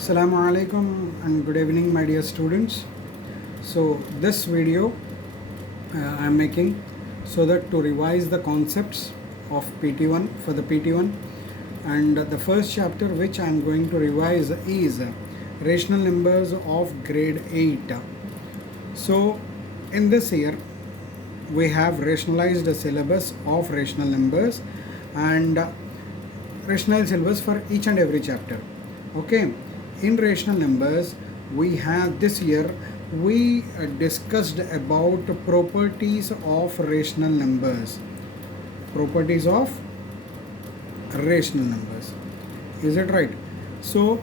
Assalamu alaikum and good evening, my dear students. So this video I am making so that to revise the concepts of PT1 for the PT1, and the first chapter which I am going to revise is rational numbers of grade 8. So in this year we have rationalized the syllabus of rational numbers and rationalized syllabus for each and every chapter. Okay, in rational numbers we have this year we discussed about properties of rational numbers. Properties of rational numbers, is it right? So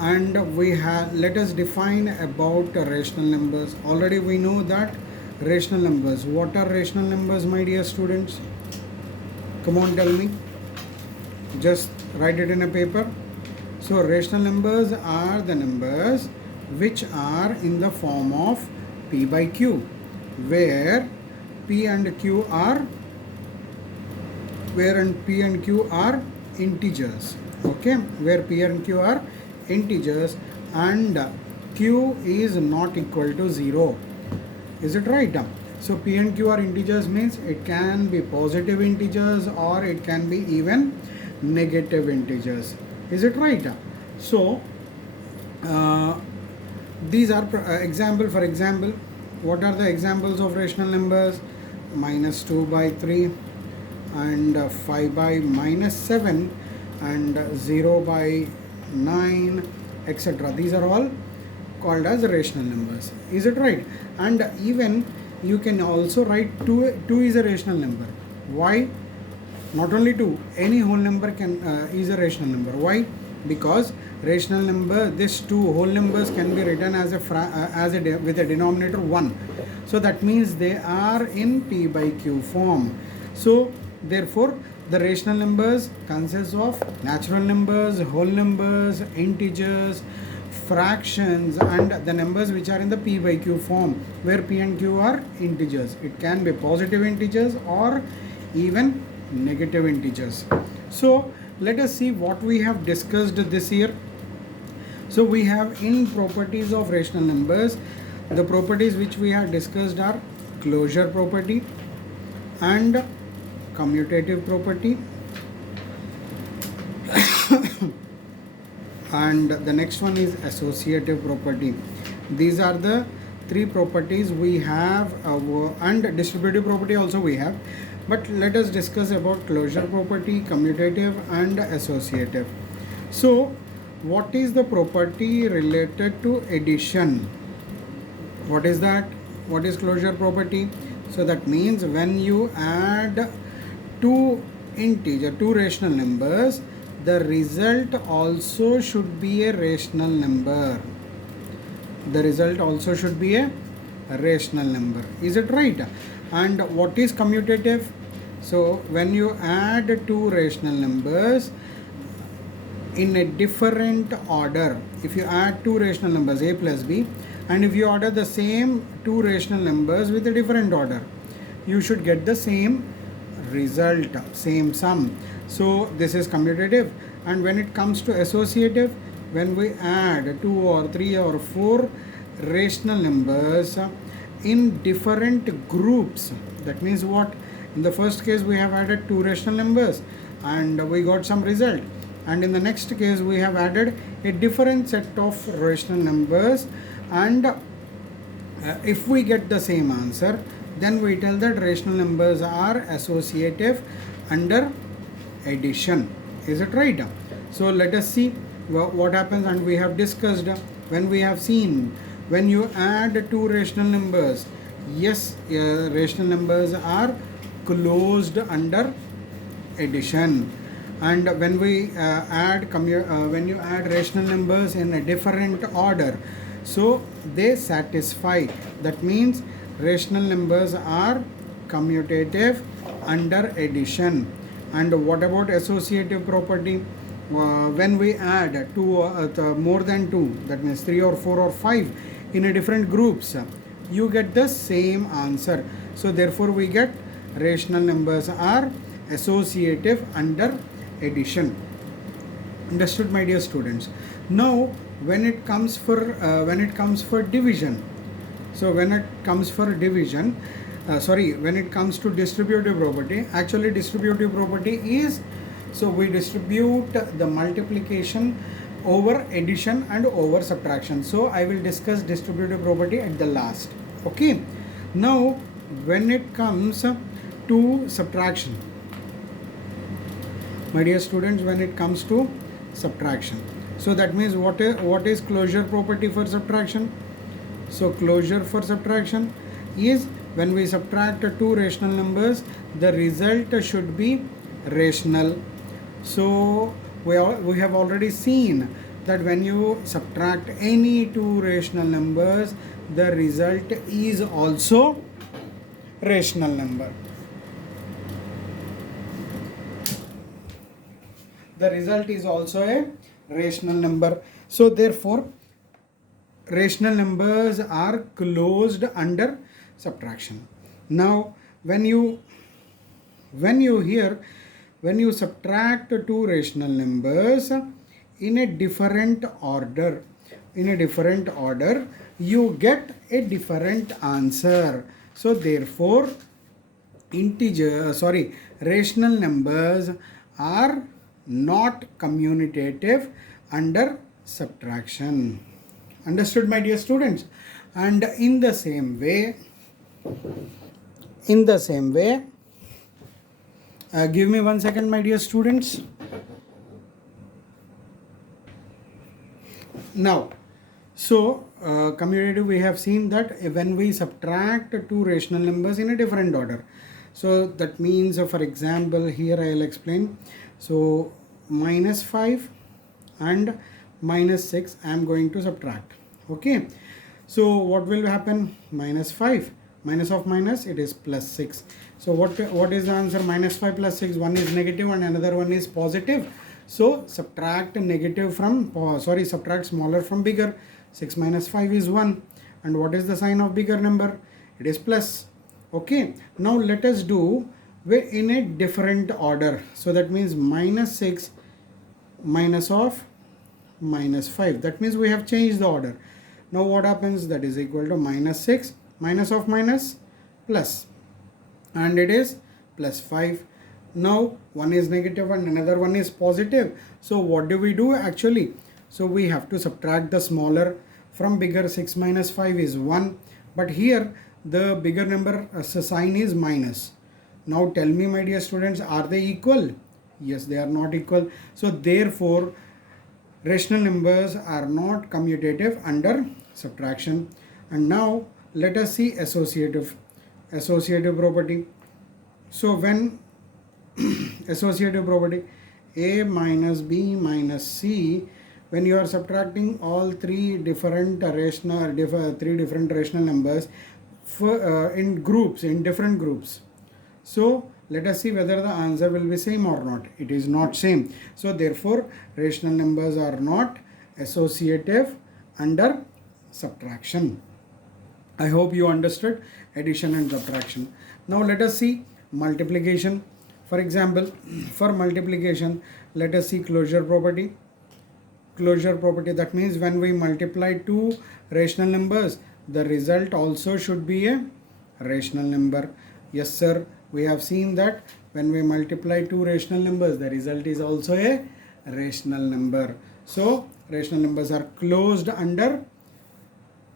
and we have, let us define about rational numbers. Already we know that rational numbers. What are rational numbers, my dear students? Come on, tell me. Just write it in a paper. So rational numbers are the numbers which are in the form of P by Q, where P and Q are integers. Okay, where P and Q are integers and Q is not equal to 0. Is it right? So P and Q are integers means it can be positive integers or it can be even negative integers. Is it right? So these are example. For example, what are the examples of rational numbers? Minus 2 by 3 and 5 by minus 7 and 0 by 9, etc. These are all called as rational numbers. Is it right? And even you can also write 2 is a rational number. Why? Not only 2, any whole number can is a rational number. Why? Because rational number, this 2 whole numbers can be written as with a denominator 1. So that means they are in P by Q form. So therefore the rational numbers consists of natural numbers, whole numbers, integers, fractions, and the numbers which are in the P by Q form, where P and Q are integers. It can be positive integers or even negative integers. So let us see what we have discussed this year. So we have in properties of rational numbers, the properties which we have discussed are closure property and commutative property and the next one is associative property. These are the 3 properties we have, and distributive property also we have. But let us discuss about closure property, commutative and associative. So what is the property related to addition? What is that? What is closure property? So that means when you add two rational numbers, the result also should be a rational number. The result also should be a rational number. Is it right? And what is commutative? So when you add 2 rational numbers in a different order, if you add 2 rational numbers a plus b, and if you order the same 2 rational numbers with a different order, you should get the same result, same sum. So this is commutative. And when it comes to associative, when we add 2 or 3 or 4 rational numbers in different groups, that means what? In the first case we have added 2 rational numbers and we got some result, and in the next case we have added a different set of rational numbers, and if we get the same answer, then we tell that rational numbers are associative under addition. Is it right? So let us see what happens. And we have discussed, when we have seen, when you add 2 rational numbers, yes, rational numbers are closed under addition. And when we when you add rational numbers in a different order, so they satisfy. That means rational numbers are commutative under addition. And what about associative property? When we add 2 more than 2, that means 3 or 4 or 5 in a different groups, you get the same answer. So therefore we get rational numbers are associative under addition. Understood, my dear students? Now when it comes for division, so when it comes for division, when it comes to distributive property, actually distributive property is, so we distribute the multiplication over addition and over subtraction. So I will discuss distributive property at the last. Okay, now when it comes to subtraction, my dear students, when it comes to subtraction, so that means what is closure property for subtraction? So closure for subtraction is when we subtract two rational numbers, the result should be rational. So we have already seen that when you subtract any two rational numbers, the result is also rational number. The result is also a rational number. So therefore rational numbers are closed under subtraction. Now when you subtract two rational numbers in a different order, you get a different answer. So therefore rational numbers are not commutative under subtraction. Understood, my dear students? And in the same way, give me 1 second, my dear students. Now, so commutative, we have seen that when we subtract two rational numbers in a different order. So that means, for example, here I will explain. So minus 5 and minus 6 I am going to subtract. Okay, so what will happen? Minus 5 minus of minus, it is plus 6. So what is the answer? Minus 5 plus 6, one is negative and another one is positive. So subtract negative from subtract smaller from bigger. 6 minus 5 is 1. And what is the sign of bigger number? It is plus. Okay, now let us do in a different order. So that means minus 6 minus of minus 5. That means we have changed the order. Now what happens? That is equal to minus 6 minus of minus plus, and it is plus 5. Now one is negative and another one is positive. So what do we do actually? So we have to subtract the smaller from bigger. 6 minus 5 is 1, but here the bigger number sign is minus. Now tell me, my dear students, are they equal? Yes, they are not equal. So therefore rational numbers are not commutative under subtraction. And now let us see associative property. So when associative property, A minus B minus C, when you are subtracting all three different rational numbers in different groups. So let us see whether the answer will be same or not. It is not same. So therefore rational numbers are not associative under subtraction. I hope you understood addition and subtraction. Now let us see multiplication. For example, for multiplication, let us see closure property. Closure property, that means when we multiply two rational numbers, the result also should be a rational number. Yes sir, we have seen that when we multiply two rational numbers, the result is also a rational number. So rational numbers are closed under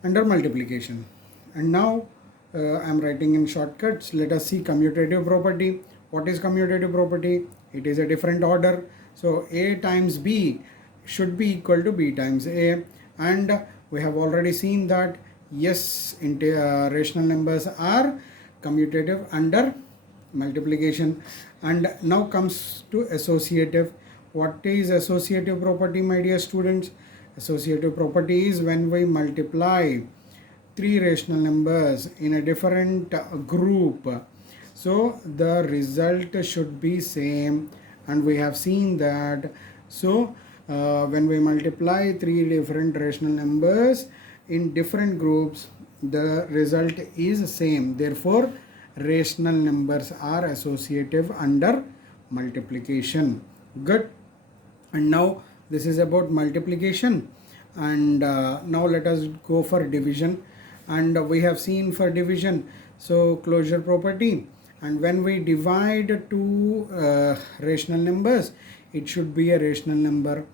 multiplication. And now I am writing in shortcuts. Let us see commutative property. What is commutative property? It is a different order. So A times B should be equal to B times A, and we have already seen that yes, rational numbers are commutative under multiplication. And now comes to associative. What is associative property, my dear students? Associative property is when we multiply three rational numbers in a different group, so the result should be same, and we have seen that. So when we multiply three different rational numbers in different groups, the result is same. Therefore rational numbers are associative under multiplication. Good. And now This is about multiplication. And now let us go for division. And we have seen for division, so closure property, and when we divide two rational numbers, it should be a rational number.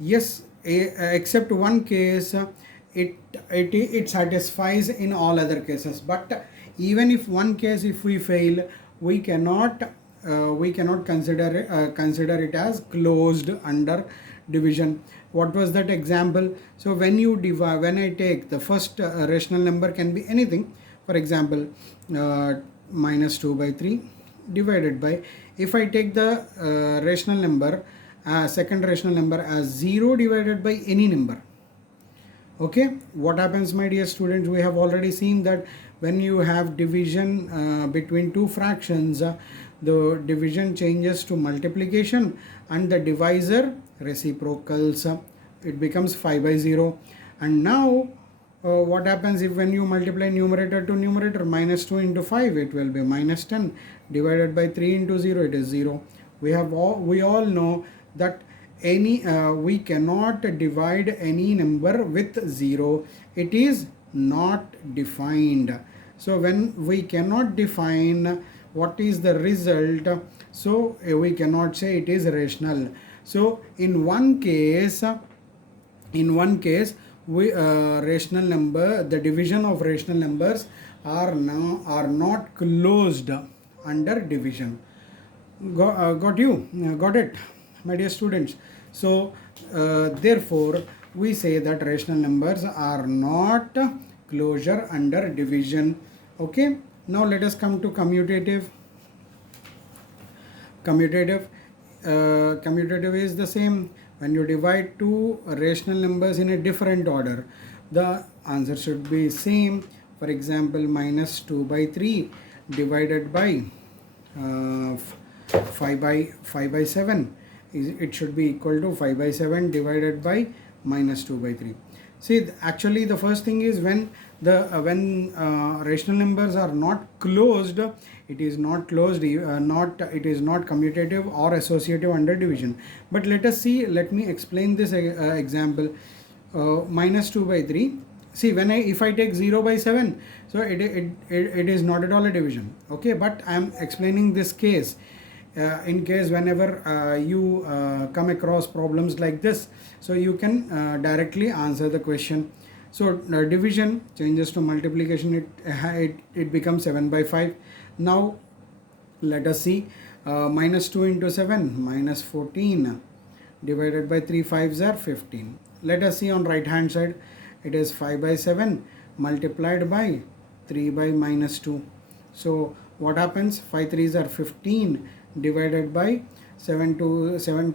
Yes, except one case, it satisfies in all other cases. But even if one case, if we fail, we cannot consider it as closed under division. What was that example? So when you divide, when I take the first rational number, can be anything. For example, minus 2 by 3 divided by, if I take the rational number, second rational number as 0 divided by any number. Okay, what happens, my dear students? We have already seen that when you have division between two fractions, the division changes to multiplication and the divisor reciprocals. It becomes 5 by 0. And now what happens if when you multiply numerator to numerator, minus 2 into 5, it will be minus 10, divided by 3 into 0, it is 0. We all know that we cannot divide any number with 0. It is not defined. So when we cannot define what is the result, so we cannot say it is rational. So in one case, we rational number, the division of rational numbers are not closed under division. Got it, my dear students? So therefore we say that rational numbers are not closure under division. Okay, now let us come to commutative. Commutative is the same. When you divide two rational numbers in a different order, the answer should be same. For example, minus 2 by 3 divided by 5 by 7, it should be equal to 5 by 7 divided by minus 2 by 3. See, actually the first thing is when rational numbers are not closed, it is not closed, it is not commutative or associative under division. But let me explain this example. Minus 2 by 3. See, if I take 0 by 7, so it is not at all a division. Okay, but I am explaining this case. In case whenever you come across problems like this, so you can directly answer the question. So division changes to multiplication, it becomes 7 by 5. Now let us see, minus 2 into 7, minus 14, divided by 3 5s are 15. Let us see on right hand side, it is 5 by 7 multiplied by 3 by minus 2. So what happens? 5 3s are 15 divided by 7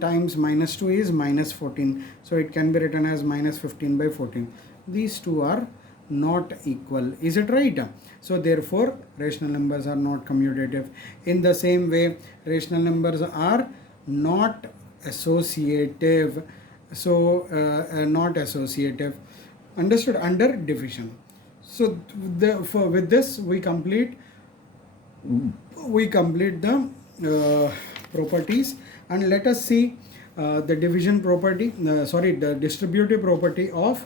times minus 2 is minus 14. So it can be written as minus 15 by 14. These two are not equal. Is it right? So therefore rational numbers are not commutative. In the same way, rational numbers are not associative. So not associative. Understood? Under division. So with this we complete the properties, and let us see the division property, the distributive property of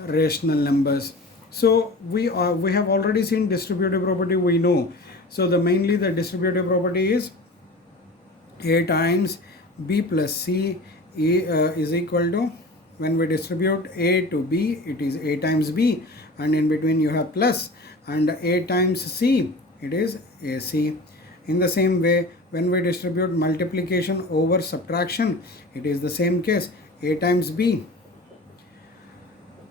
rational numbers. So we have already seen distributive property, we know. So mainly the distributive property is A times B plus C is equal to, when we distribute A to B, it is A times B, and in between you have plus, and A times C, it is AC. In the same way, when we distribute multiplication over subtraction, it is the same case, A times B,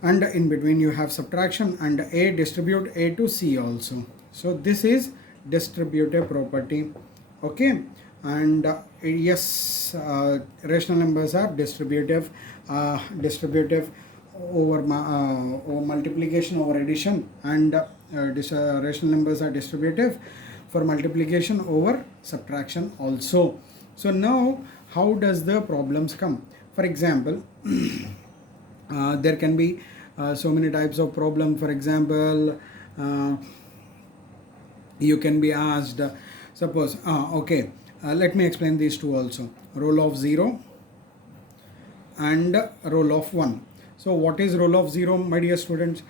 and in between you have subtraction, and A distribute A to C also. So this is distributive property. Okay, and yes, rational numbers are distributive over multiplication over addition, and rational numbers are distributive for multiplication over subtraction also. So now how does the problems come? For example, there can be so many types of problem. For example, you can be asked, suppose let me explain these two also. Roll of 0 and roll of 1. So what is roll of 0, my dear students?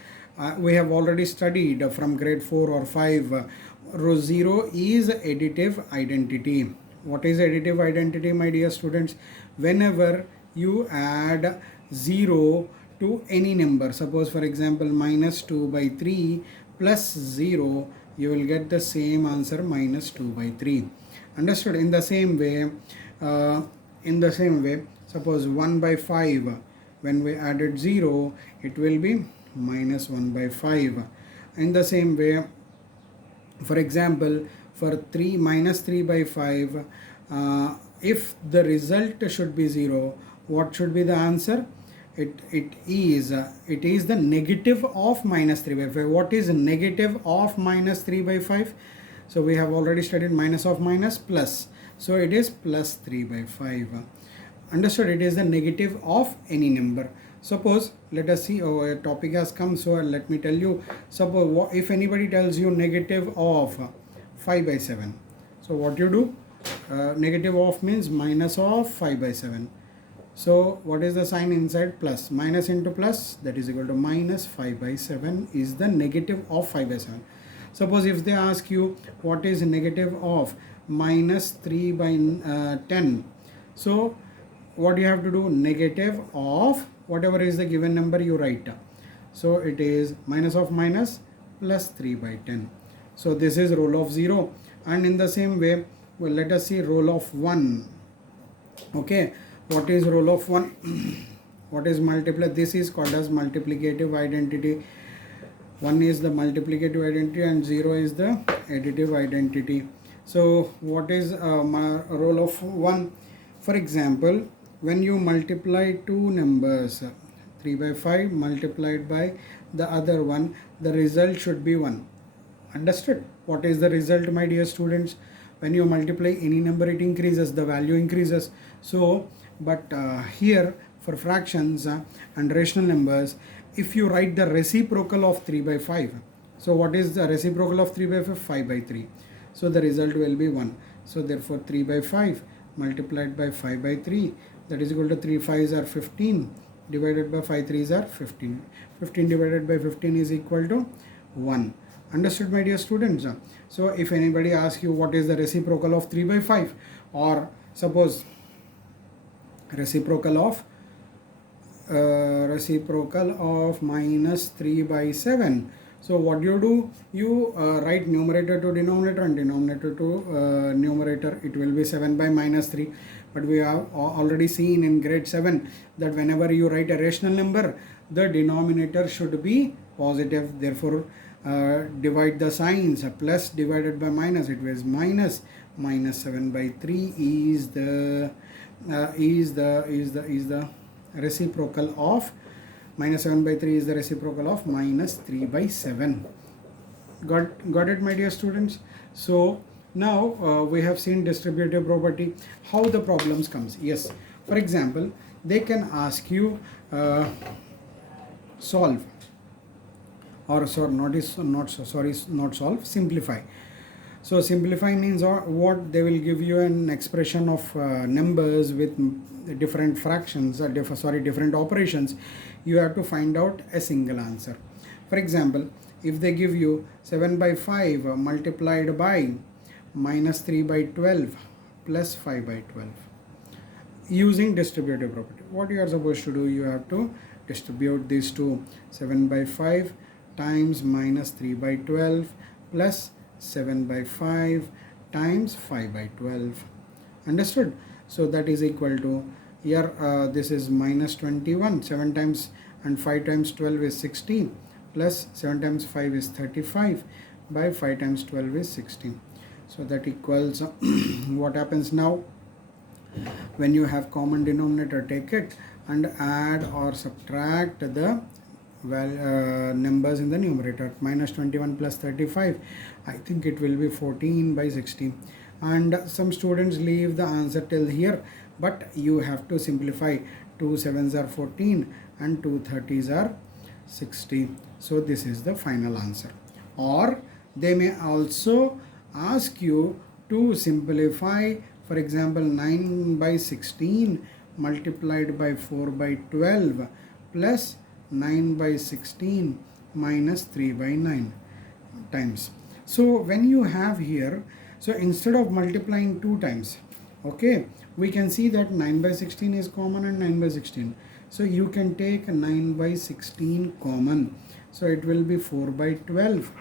We have already studied from grade 4 or 5. Row 0 is additive identity. What is additive identity, my dear students? Whenever you add 0 to any number, suppose for example minus 2 by 3 plus 0, you will get the same answer, minus 2 by 3. Understood? In the same way, suppose 1 by 5, when we added 0, it will be minus 1 by 5. In the same way, for example, for 3 minus 3 by 5, if the result should be 0, what should be the answer? It is the negative of minus 3 by 5. What is negative of minus 3 by 5? So we have already studied minus of minus plus. So it is plus 3 by 5. Understood? It is the negative of any number. Suppose, let us see, a topic has come, so let me tell you. Suppose if anybody tells you negative of 5 by 7. So what you do? Negative of means minus of 5 by 7. So what is the sign inside? Plus. Minus into plus, that is equal to minus 5 by 7 is the negative of 5 by 7. Suppose if they ask you what is negative of minus 3 by 10. So what you have to do? Negative of whatever is the given number, you write. So it is minus of minus plus 3 by 10. So this is roll of 0. And in the same way, well, let us see roll of 1. Okay, what is roll of 1? What is multiply? This is called as multiplicative identity. 1 is the multiplicative identity and 0 is the additive identity. So what is roll of 1? For example, when you multiply two numbers, 3 by 5 multiplied by the other one, the result should be 1. Understood? What is the result, my dear students? When you multiply any number, it increases, the value increases. So, but here for fractions and rational numbers, if you write the reciprocal of 3 by 5, so what is the reciprocal of 3 by 5? 5 by 3. So the result will be 1. So therefore 3 by 5 multiplied by 5 by 3, that is equal to 3 5s are 15 divided by 5 3s are 15. 15 divided by 15 is equal to 1. Understood, my dear students? So if anybody asks you what is the reciprocal of 3 by 5, or suppose reciprocal of minus 3 by 7. So what you do? You write numerator to denominator and denominator to numerator. It will be 7 by minus 3. But we have already seen in grade 7 that whenever you write a rational number, the denominator should be positive. Therefore, divide the signs. Plus divided by minus, it was minus. Minus 7 by 3 is the reciprocal of minus 7 by 3 is the reciprocal of minus 3 by 7. Got it, my dear students? So now we have seen distributive property, how the problems comes. Yes, for example, they can ask you solve, or not solve, simplify. So simplify means what? They will give you an expression of numbers with different fractions, different operations. You have to find out a single answer. For example, if they give you 7 by 5 multiplied by minus 3 by 12 plus 5 by 12, using distributive property, what you are supposed to do? You have to distribute these two. 7 by 5 times minus 3 by 12 plus 7 by 5 times 5 by 12. Understood? So that is equal to, here this is minus 21. 7 times and 5 times 12 is 16, plus 7 times 5 is 35 by 5 times 12 is 16. So that equals what happens now? When you have common denominator, take it and add or subtract the numbers in the numerator. Minus 21 plus 35, I think it will be 14 by 16. And some students leave the answer till here, but you have to simplify. 2 7s are 14 and 2 30s are 60. So this is the final answer. Or they may also ask you to simplify. For example, 9 by 16 multiplied by 4 by 12 plus 9 by 16 minus 3 by 9 times. So when you have here, so instead of multiplying 2 times, okay, we can see that 9 by 16 is common and 9 by 16. So you can take 9 by 16 common. So it will be 4 by 12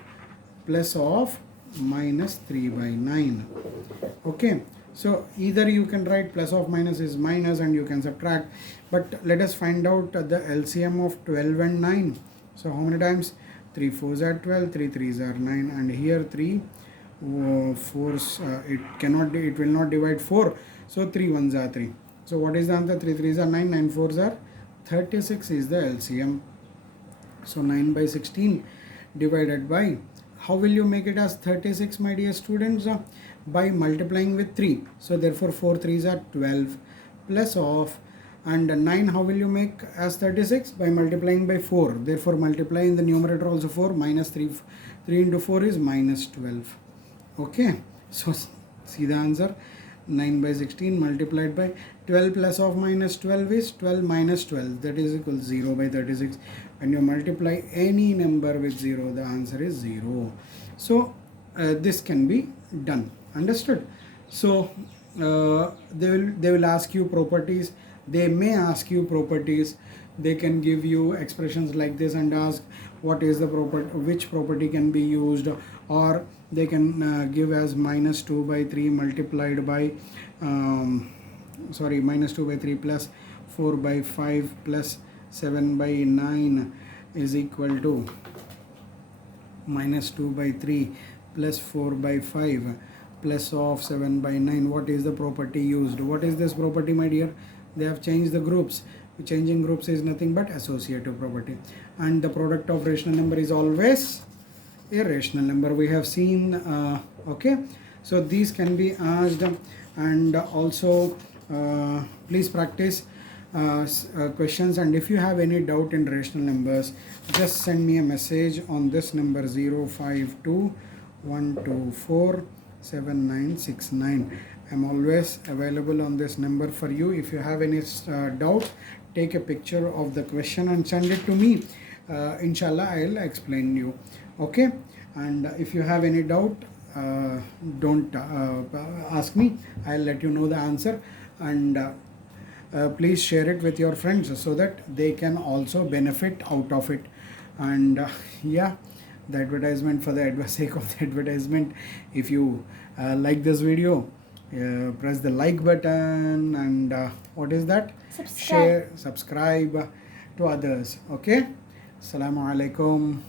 plus of minus 3 by 9. Okay, so either you can write plus of minus is minus and you can subtract, but let us find out the LCM of 12 and 9. So how many times? 3 4s are 12, 3 3s are 9, and here 3 4s, it will not divide 4, so 3 1s are 3. So what is the answer? 3 3s are 9, 9 4s are 36 is the LCM. So 9 by 16 divided by, how will you make it as 36, my dear students? By multiplying with 3. So therefore 4 3s are 12 plus of, and 9 how will you make as 36? By multiplying by 4. Therefore multiply in the numerator also 4, minus 3 into 4 is minus 12. Okay, so see the answer. 9 by 16 multiplied by 12 plus of minus 12 is 12 minus 12, that is equal 0 by 36. When you multiply any number with 0, the answer is 0. So this can be done. Understood? So they will ask you properties. They may ask you properties. They can give you expressions like this and ask what is the property, which property can be used, or they can give as minus 2 by 3 multiplied by minus 2 by 3 plus 4 by 5 plus 7 by 9 is equal to minus 2 by 3 plus 4 by 5 plus of 7 by 9. What is the property used? What is this property, my dear? They have changed the groups. Changing groups is nothing but associative property, and the product of rational number is always a rational number. We have seen. Okay, so these can be asked, and also please practice questions, and if you have any doubt in rational numbers, just send me a message on this number 052-124-7969. I'm always available on this number for you. If you have any doubt, take a picture of the question and send it to me. Inshallah, I'll explain you. Okay, and if you have any doubt, don't ask me. I'll let you know the answer, and please share it with your friends so that they can also benefit out of it. And yeah, the advertisement for the sake of the advertisement, if you like this video, press the like button, and what is that? Share, subscribe to others. Okay, Assalamu alaikum.